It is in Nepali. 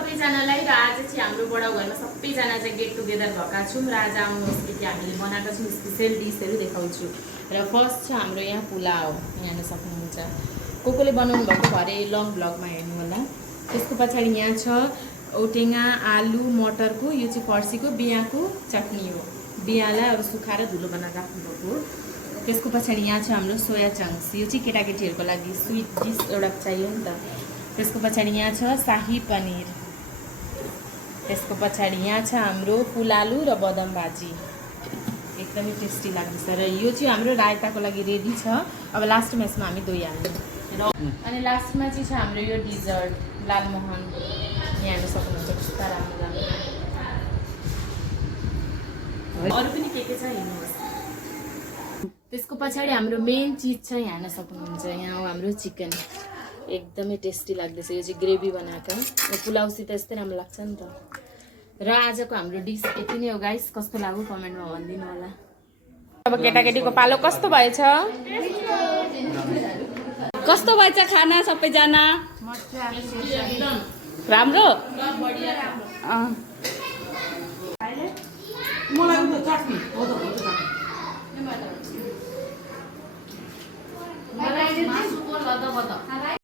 सबैजनालाई र आज चाहिँ हाम्रो बडा घरमा सबैजना चाहिँ गेट टुगेदर भएका छौँ र आज आउनुहोस् कि हामीले बनाएका छौँ स्पेसल डिसहरू देखाउँछु। र फर्स्ट छ हाम्रो यहाँ पुलाउ, हेर्न सक्नुहुन्छ। कोले बनाउनु भएको भरे लङ ब्लगमा हेर्नु होला। त्यसको पछाडि यहाँ छ औटेङ्गा आलु मटरको, यो चाहिँ फर्सीको बियाको चटनी हो। बियालाई अब सुखाएर धुलो बनाएर राख्नुभएको। त्यसको पछाडि यहाँ छ हाम्रो सोया चङ्क्स, यो चाहिँ केटाकेटीहरूको लागि स्विट डिस एउटा चाहियो नि त। त्यसको पछाडि यहाँ छ शाही पनिर। त्यसको पछाडि यहाँ छ हाम्रो पुलालु र बदाम भाजी, एकदमै टेस्टी लाग्दैछ। र यो चाहिँ हाम्रो रायताको लागि रेडी छ। अब लास्टमा यसमा हामी दही हाल्छौँ। र अनि लास्टमा चाहिँ छ हाम्रो यो डिजर्ट लालमोहन, यहाँ हेर्न सक्नुहुन्छ कस्तो राम्रो लाग्छ। अरू पनि के छ हेर्नुहोस्। त्यसको पछाडि हाम्रो मेन चिज छ, यहाँ हेर्न सक्नुहुन्छ। यहाँ हो हाम्रो चिकन, एकदमै टेस्टी लाग्दैछ। यो चाहिँ ग्रेभी बनाएको, पुलाउसित यस्तै राम्रो लाग्छ नि त। र आजको हाम्रो डिस यति नै हो गाइस। कस्तो लाग्यो कमेन्टमा भनिदिनु होला। अब केटाकेटीको पालो कस्तो भएछ? कस्तो भएछ खाना सबैजना? राम्रो?